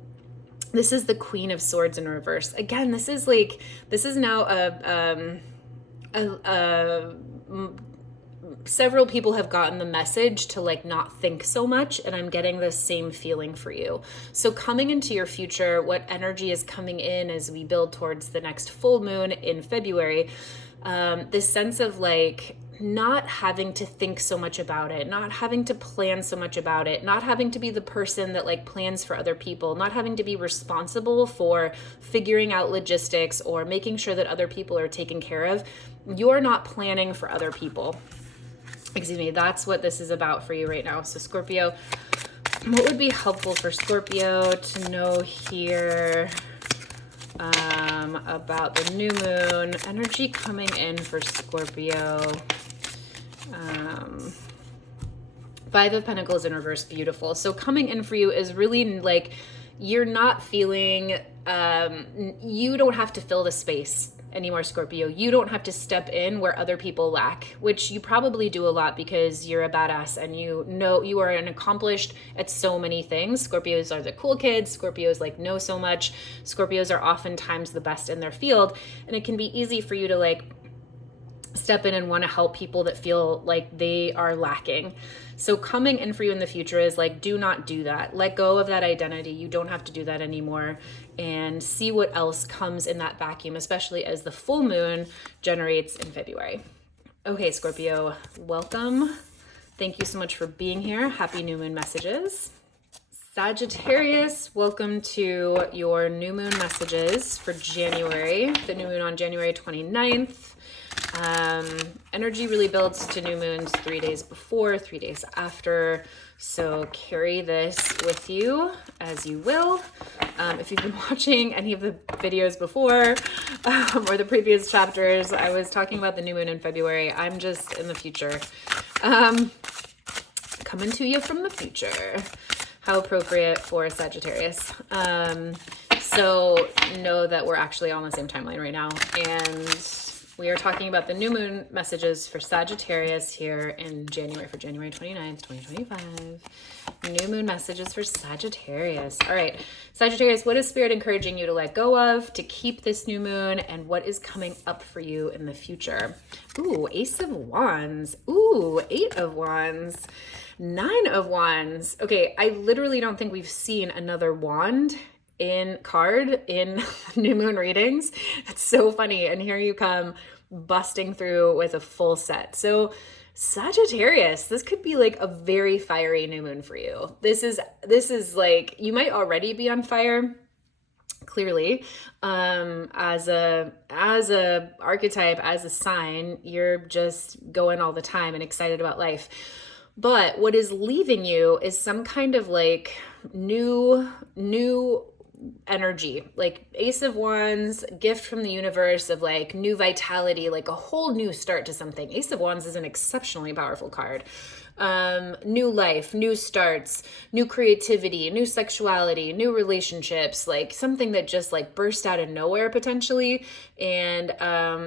this is the Queen of Swords in reverse. Again, this is now several people have gotten the message to like not think so much, and I'm getting the same feeling for you. So coming into your future, what energy is coming in as we build towards the next full moon in February, this sense of like not having to think so much about it, not having to plan so much about it, not having to be the person that like plans for other people, not having to be responsible for figuring out logistics or making sure that other people are taken care of. You're not planning for other people. Excuse me, that's what this is about for you right now. So Scorpio, what would be helpful for Scorpio to know here about the new moon? Energy coming in for Scorpio. Five of Pentacles in reverse, beautiful. So coming in for you is really like, you're not feeling, you don't have to fill the space anymore, Scorpio. You don't have to step in where other people lack, which you probably do a lot because you're a badass and you know you are an accomplished at so many things. Scorpios are the cool kids. Scorpios like know so much. Scorpios are oftentimes the best in their field, and it can be easy for you to like step in and want to help people that feel like they are lacking. So coming in for you in the future is like, do not do that. Let go of that identity. You don't have to do that anymore, and see what else comes in that vacuum, especially as the full moon generates in February. Okay, Scorpio, welcome. Thank you so much for being here. Happy new moon messages. Sagittarius, welcome to your new moon messages for January, the new moon on January 29th. Energy really builds to new moons 3 days before, 3 days after. So carry this with you as you will. If you've been watching any of the videos before or the previous chapters, I was talking about the new moon in February. I'm just in the future. Coming to you from the future. How appropriate for Sagittarius. So know that we're actually on the same timeline right now. And we are talking about the new moon messages for Sagittarius here in January, for January 29th, 2025. New moon messages for Sagittarius. All right, Sagittarius, what is Spirit encouraging you to let go of, to keep this new moon, and what is coming up for you in the future? Ooh, Ace of Wands. Ooh, Eight of Wands. Nine of Wands. Okay, I literally don't think we've seen another wand in new moon readings. It's so funny. And here you come busting through with a full set. So Sagittarius, this could be like a very fiery new moon for you. This is like, you might already be on fire, clearly. As a archetype, as a sign, you're just going all the time and excited about life. But what is leaving you is some kind of like new energy, like Ace of Wands, gift from the universe of like new vitality, like a whole new start to something. Ace of Wands is an exceptionally powerful card. New life, new starts, new creativity, new sexuality, new relationships, like something that just like burst out of nowhere potentially. And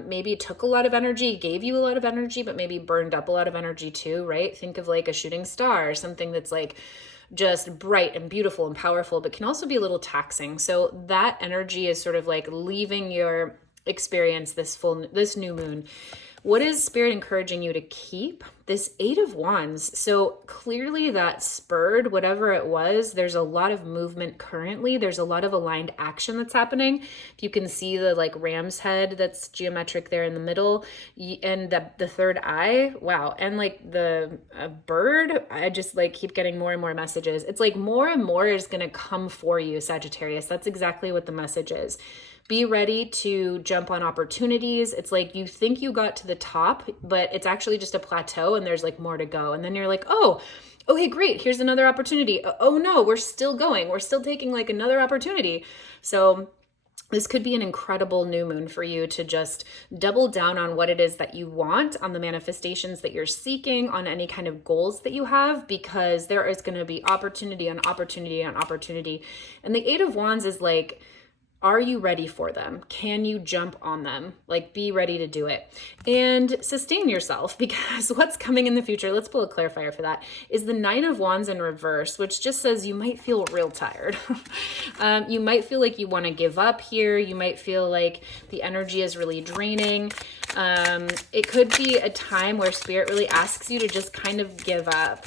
maybe took a lot of energy, gave you a lot of energy, but maybe burned up a lot of energy too, right? Think of like a shooting star, something that's like just bright and beautiful and powerful, but can also be a little taxing. So that energy is sort of like leaving your experience this new moon. What is Spirit encouraging you to keep? This Eight of Wands. So clearly that spurred whatever it was. There's a lot of movement currently. There's a lot of aligned action that's happening. If you can see the like ram's head that's geometric there in the middle, and the third eye. Wow. And like the bird, I just like keep getting more and more messages. It's like more and more is going to come for you, Sagittarius. That's exactly what the message is. Be ready to jump on opportunities. It's like you think you got to the top, but it's actually just a plateau and there's like more to go. And then you're like, oh, okay, great. Here's another opportunity. Oh no, we're still going. We're still taking like another opportunity. So this could be an incredible new moon for you to just double down on what it is that you want, on the manifestations that you're seeking, on any kind of goals that you have, because there is going to be opportunity on opportunity on opportunity. And the Eight of Wands is like, are you ready for them? Can you jump on them? Like, be ready to do it and sustain yourself, because what's coming in the future, let's pull a clarifier for that, is the Nine of Wands in reverse, which just says you might feel real tired. You might feel like you want to give up here. You might feel like the energy is really draining. It could be a time where Spirit really asks you to just kind of give up.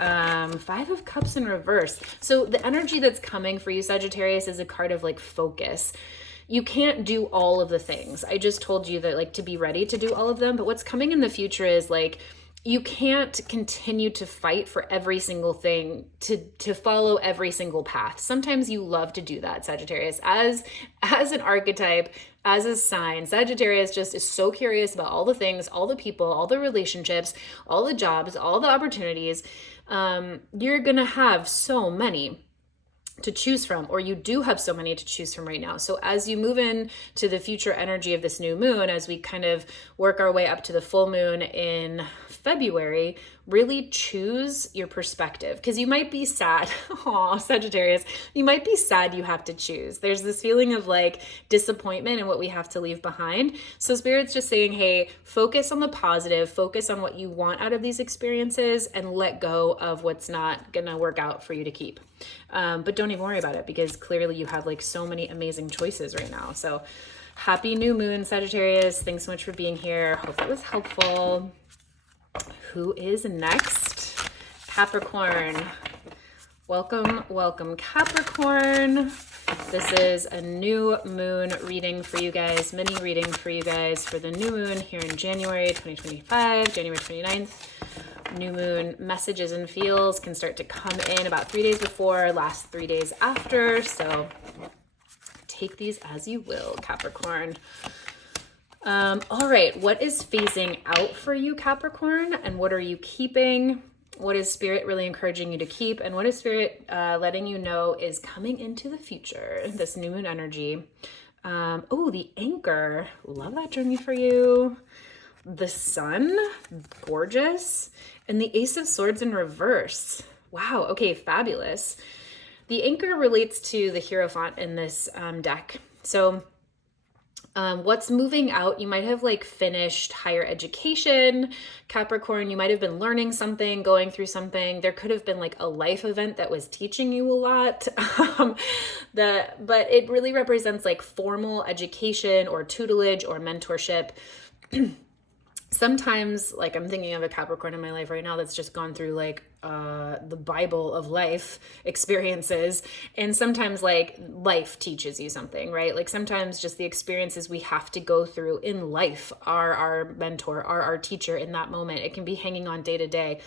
Five of Cups in reverse. So the energy that's coming for you, Sagittarius, is a card of like focus. You can't do all of the things. I just told you that, like, to be ready to do all of them, but what's coming in the future is like, you can't continue to fight for every single thing, to follow every single path. Sometimes you love to do that, Sagittarius. As an archetype, as a sign, Sagittarius just is so curious about all the things, all the people, all the relationships, all the jobs, all the opportunities. You're gonna have so many to choose from, or you do have so many to choose from right now. So as you move in to the future energy of this new moon, as we kind of work our way up to the full moon in February, really choose your perspective, because you might be sad. Oh, Sagittarius, you might be sad you have to choose. There's this feeling of like disappointment in what we have to leave behind. So Spirit's just saying, hey, focus on the positive, focus on what you want out of these experiences, and let go of what's not gonna work out for you to keep. But don't even worry about it, because clearly you have like so many amazing choices right now. So happy new moon, Sagittarius. Thanks so much for being here. Hope it was helpful. Who is next? Capricorn. Welcome, welcome, Capricorn. This is a new moon reading for you guys, mini reading for you guys for the new moon here in January 2025, January 29th. New moon messages and feels can start to come in about 3 days before, last 3 days after. So take these as you will, Capricorn. All right, what is phasing out for you, Capricorn, and what are you keeping? What is Spirit really encouraging you to keep, and what is Spirit letting you know is coming into the future, this new moon energy? Oh, the Anchor. Love that journey for you. The Sun, gorgeous. And the Ace of Swords in reverse. Wow, okay, fabulous. The Anchor relates to the Hierophant in this deck. So what's moving out, you might have like finished higher education, Capricorn. You might have been learning something, going through something. There could have been like a life event that was teaching you a lot. But it really represents like formal education or tutelage or mentorship. Sometimes, like, I'm thinking of a Capricorn in my life right now that's just gone through like the Bible of life experiences. And sometimes like life teaches you something, right? Like sometimes just the experiences we have to go through in life are our mentor, are our teacher in that moment. It can be hanging on day to day.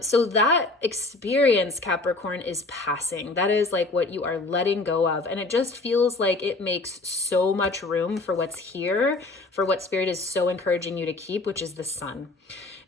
So that experience, Capricorn, is passing. That is like what you are letting go of. And it just feels like it makes so much room for what's here, for what Spirit is so encouraging you to keep, which is the Sun.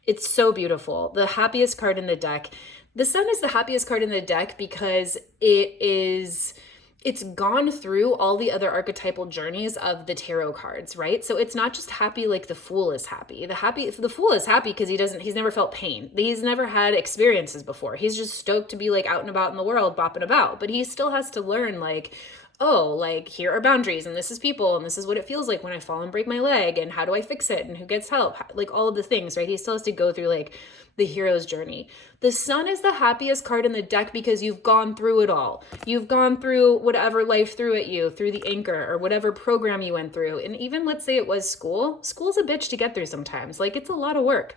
It's so beautiful. The happiest card in the deck. The Sun is the happiest card in the deck because it's gone through all the other archetypal journeys of the tarot cards, right? So it's not just happy like the Fool is happy. The Fool is happy because he's never felt pain. He's never had experiences before. He's just stoked to be like out and about in the world, bopping about. But he still has to learn like, oh, like here are boundaries and this is people and this is what it feels like when I fall and break my leg and how do I fix it and who gets help, like all of the things, right? He still has to go through like the hero's journey. The Sun is the happiest card in the deck because you've gone through it all. You've gone through whatever life threw at you, through the anchor or whatever program you went through. And even let's say it was school. School's a bitch to get through sometimes. Like it's a lot of work.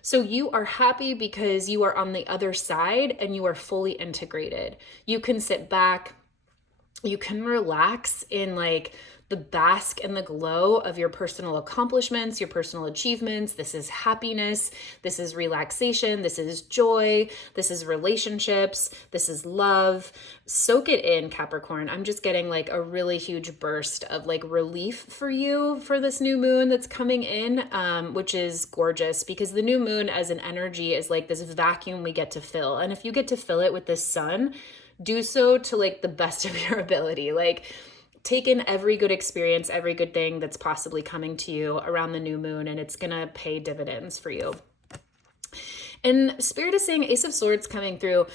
So you are happy because you are on the other side and you are fully integrated. You can sit back, you can relax in like the bask and the glow of your personal accomplishments, your personal achievements. This is happiness. This is relaxation. This is joy. This is relationships. This is love. Soak it in, Capricorn. I'm just getting like a really huge burst of like relief for you for this new moon that's coming in, which is gorgeous because the new moon as an energy is like this vacuum we get to fill. And if you get to fill it with the sun, do so to like the best of your ability. Like take in every good experience, every good thing that's possibly coming to you around the new moon, and it's gonna pay dividends for you. And Spirit is saying Ace of Swords coming through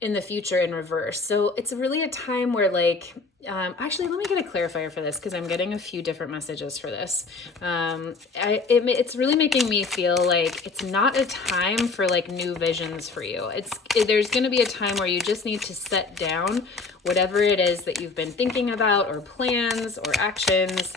in the future in reverse. So it's really a time where like, actually, let me get a clarifier for this because I'm getting a few different messages for this. It's really making me feel like it's not a time for like new visions for you. There's going to be a time where you just need to set down whatever it is that you've been thinking about or plans or actions,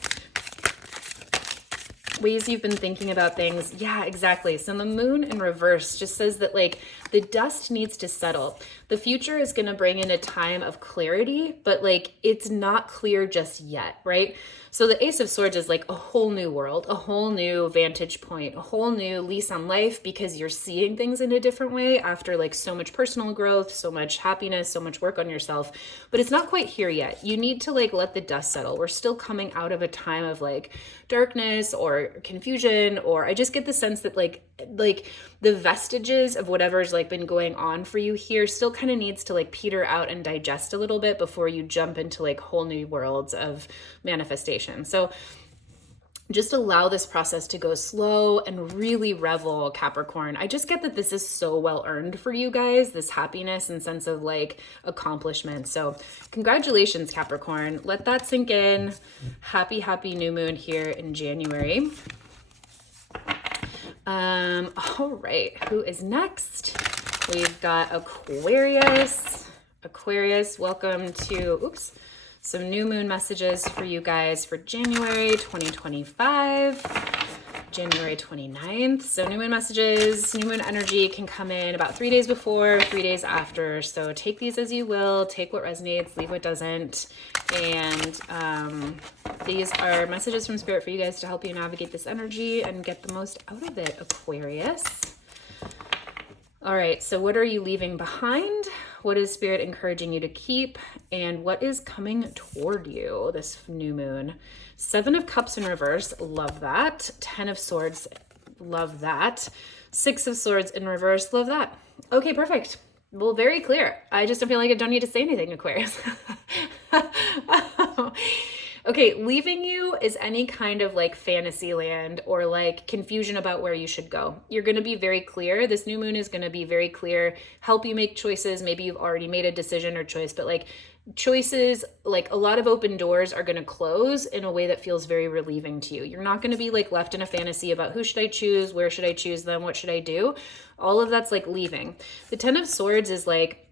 ways you've been thinking about things. Yeah, exactly. So the moon in reverse just says that like the dust needs to settle. The future is going to bring in a time of clarity, but like it's not clear just yet, right? So the Ace of Swords is like a whole new world, a whole new vantage point, a whole new lease on life because you're seeing things in a different way after like so much personal growth, so much happiness, so much work on yourself, but it's not quite here yet. You need to like let the dust settle. We're still coming out of a time of like darkness or confusion, or I just get the sense that like the vestiges of whatever's like been going on for you here still kind of needs to like peter out and digest a little bit before you jump into like whole new worlds of manifestation. So just allow this process to go slow and really revel, Capricorn. I just get that this is so well earned for you guys, this happiness and sense of like accomplishment. So congratulations, Capricorn. Let that sink in. Happy, happy new moon here in January. All right, who is next? We've got Aquarius. Aquarius, welcome to, some new moon messages for you guys for January 2025, January 29th. So new moon messages, new moon energy can come in about 3 days before, 3 days after. So take these as you will, take what resonates, leave what doesn't. And these are messages from Spirit for you guys to help you navigate this energy and get the most out of it, Aquarius. All right, so what are you leaving behind? What is Spirit encouraging you to keep? And what is coming toward you this new moon? 7 of Cups in reverse, love that. 10 of Swords, love that. 6 of Swords in reverse, love that. Okay, perfect. Well, very clear. I just don't feel like I don't need to say anything, Aquarius. Okay, leaving you is any kind of like fantasy land or like confusion about where you should go. You're going to be very clear. This new moon is going to be very clear, help you make choices. Maybe you've already made a decision or choice, but like choices, like a lot of open doors are going to close in a way that feels very relieving to you. You're not going to be like left in a fantasy about who should I choose, where should I choose them, what should I do? All of that's like leaving. The 10 of Swords is like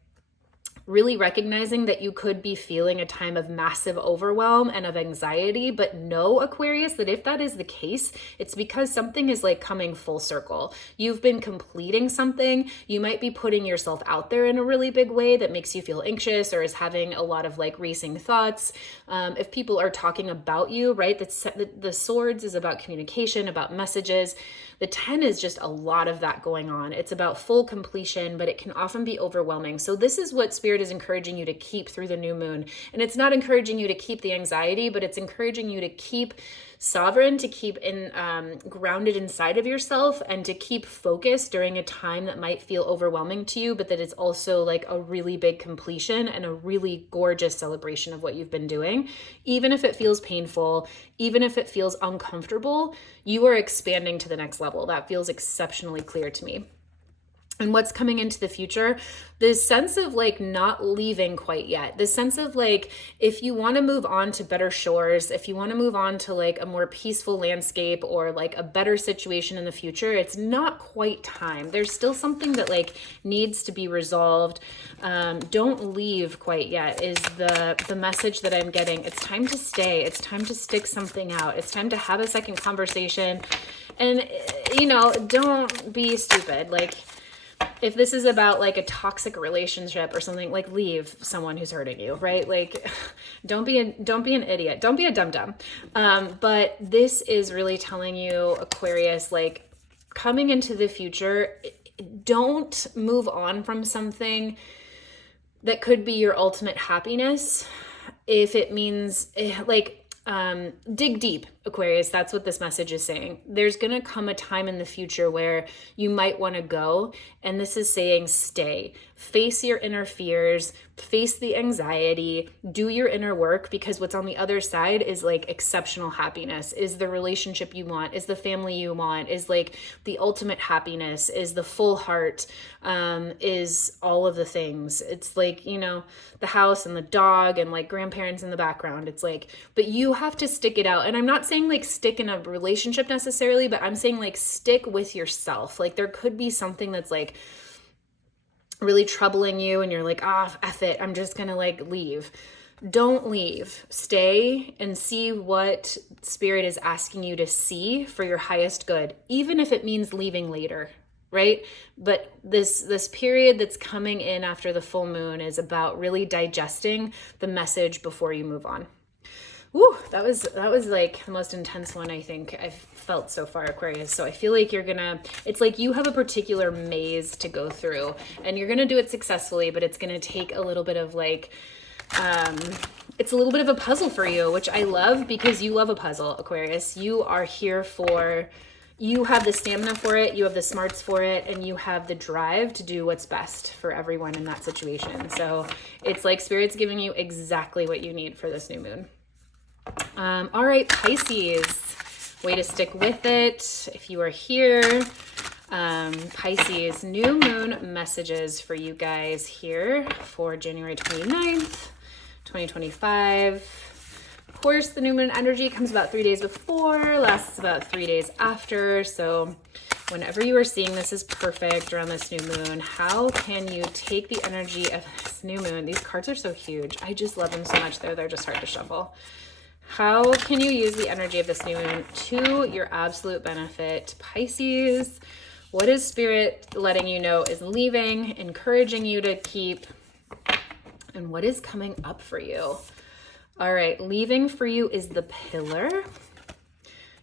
really recognizing that you could be feeling a time of massive overwhelm and of anxiety, but know, Aquarius, that if that is the case, it's because something is like coming full circle. You've been completing something. You might be putting yourself out there in a really big way that makes you feel anxious or is having a lot of like racing thoughts. If people are talking about you, right, the Swords is about communication, about messages. The 10 is just a lot of that going on. It's about full completion, but it can often be overwhelming. So this is what Spirit is encouraging you to keep through the new moon. And it's not encouraging you to keep the anxiety, but it's encouraging you to keep sovereign, to keep grounded inside of yourself, and to keep focused during a time that might feel overwhelming to you, but that it's also like a really big completion and a really gorgeous celebration of what you've been doing. Even if it feels painful, even if it feels uncomfortable, you are expanding to the next level. That feels exceptionally clear to me. and what's coming into the future, this sense of like not leaving quite yet, this sense of like, if you want to move on to better shores, if you want to move on to like a more peaceful landscape or like a better situation in the future, it's not quite time. There's still something that like needs to be resolved. Don't leave quite yet is the message that I'm getting. It's time to stay. It's time to stick something out. It's time to have a second conversation. And, you know, don't be stupid. Like, if this is about like a toxic relationship or something, like leave someone who's hurting you, right? Like don't be an idiot. Don't be a dum-dum. But this is really telling you, Aquarius, like coming into the future, don't move on from something that could be your ultimate happiness. If it means like, dig deep, Aquarius. That's what this message is saying. There's going to come a time in the future where you might want to go. And this is saying stay, face your inner fears, face the anxiety, do your inner work, because what's on the other side is like exceptional happiness, is the relationship you want, is the family you want, is like the ultimate happiness, is the full heart, is all of the things. It's like, you know, the house and the dog and like grandparents in the background. It's like, but you have to stick it out. And I'm not saying like stick in a relationship necessarily, but I'm saying like stick with yourself. Like there could be something that's like really troubling you and you're like, ah, F it, I'm just gonna like leave. Don't leave. Stay and see what Spirit is asking you to see for your highest good, even if it means leaving later, right? But this period that's coming in after the full moon is about really digesting the message before you move on. Woo, that was like the most intense one I think I've felt so far, Aquarius. So I feel like it's like you have a particular maze to go through and you're gonna do it successfully, but it's gonna take a little bit of like, it's a little bit of a puzzle for you, which I love because you love a puzzle, Aquarius. You are here you have the stamina for it, you have the smarts for it, and you have the drive to do what's best for everyone in that situation. So it's like Spirit's giving you exactly what you need for this new moon. All right, Pisces, way to stick with it. If you are here, Pisces, new moon messages for you guys here for January 29th, 2025. Of course, the new moon energy comes about 3 days before, lasts about 3 days after. So whenever you are seeing this is perfect around this new moon, how can you take the energy of this new moon? These cards are so huge. I just love them so much. They're just hard to shuffle. How can you use the energy of this new moon to your absolute benefit? Pisces, what is Spirit letting you know is leaving, encouraging you to keep, and what is coming up for you? All right, leaving for you is the Pillar.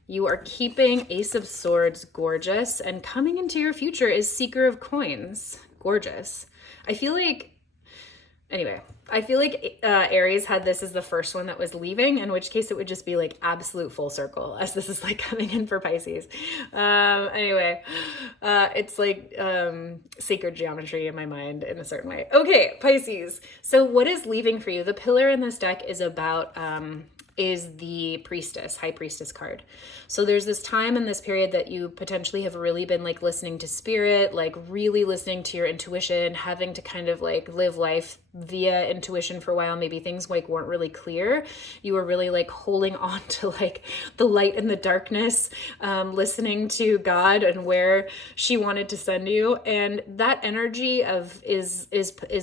You are keeping Ace of Swords, gorgeous, and coming into your future is Seeker of Coins, gorgeous. I feel like Aries had this as the first one that was leaving, in which case it would just be like absolute full circle as this is like coming in for Pisces. It's like sacred geometry in my mind in a certain way. Okay, Pisces. So what is leaving for you? The Pillar in this deck is about is the Priestess, High Priestess card. So there's this time in this period that you potentially have really been like listening to Spirit, like really listening to your intuition, having to kind of like live life via intuition for a while. Maybe things like weren't really clear. You were really like holding on to like the light and the darkness, listening to God and where she wanted to send you. And that energy is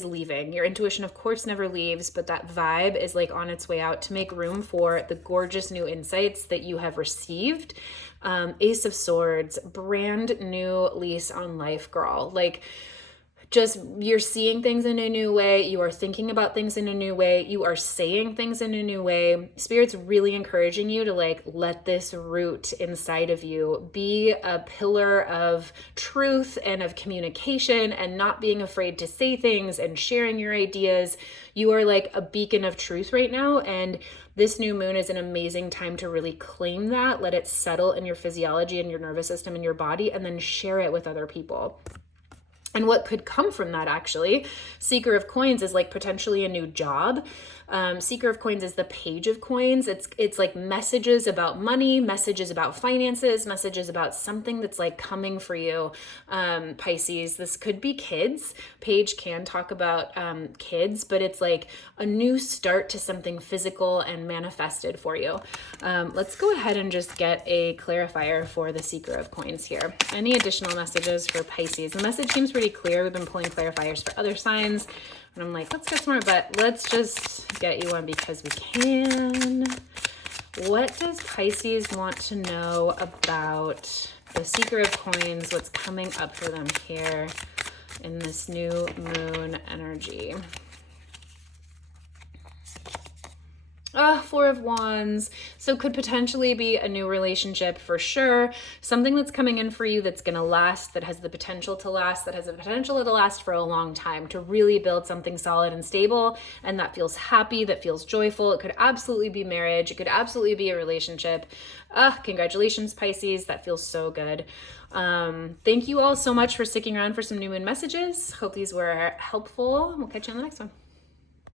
leaving. Your intuition, of course, never leaves, but that vibe is like on its way out to make room for the gorgeous new insights that you have received. Ace of Swords, brand new lease on life, girl. Like, just you're seeing things in a new way. You are thinking about things in a new way. You are saying things in a new way. Spirit's really encouraging you to like let this root inside of you be a pillar of truth and of communication and not being afraid to say things and sharing your ideas. You are like a beacon of truth right now, and this new moon is an amazing time to really claim that, let it settle in your physiology and your nervous system and your body, and then share it with other people. And what could come from that, actually. Seeker of Coins is like potentially a new job. Seeker of Coins is the Page of Coins. It's like messages about money, messages about finances, messages about something that's like coming for you, Pisces. This could be kids. Page can talk about kids, but it's like a new start to something physical and manifested for you. Let's go ahead and just get a clarifier for the Seeker of Coins here. Any additional messages for Pisces? The message seems pretty clear. We've been pulling clarifiers for other signs, and I'm like, let's get some more, but let's just get you one because we can. What does Pisces want to know about the Seeker of Coins? What's coming up for them here in this new moon energy? Four of Wands. So could potentially be a new relationship for sure. Something that's coming in for you that's going to last, that has the potential to last, that has the potential to last for a long time, to really build something solid and stable, and that feels happy, that feels joyful. It could absolutely be marriage. It could absolutely be a relationship. Congratulations, Pisces. That feels so good. Thank you all so much for sticking around for some new moon messages. Hope these were helpful. We'll catch you on the next one.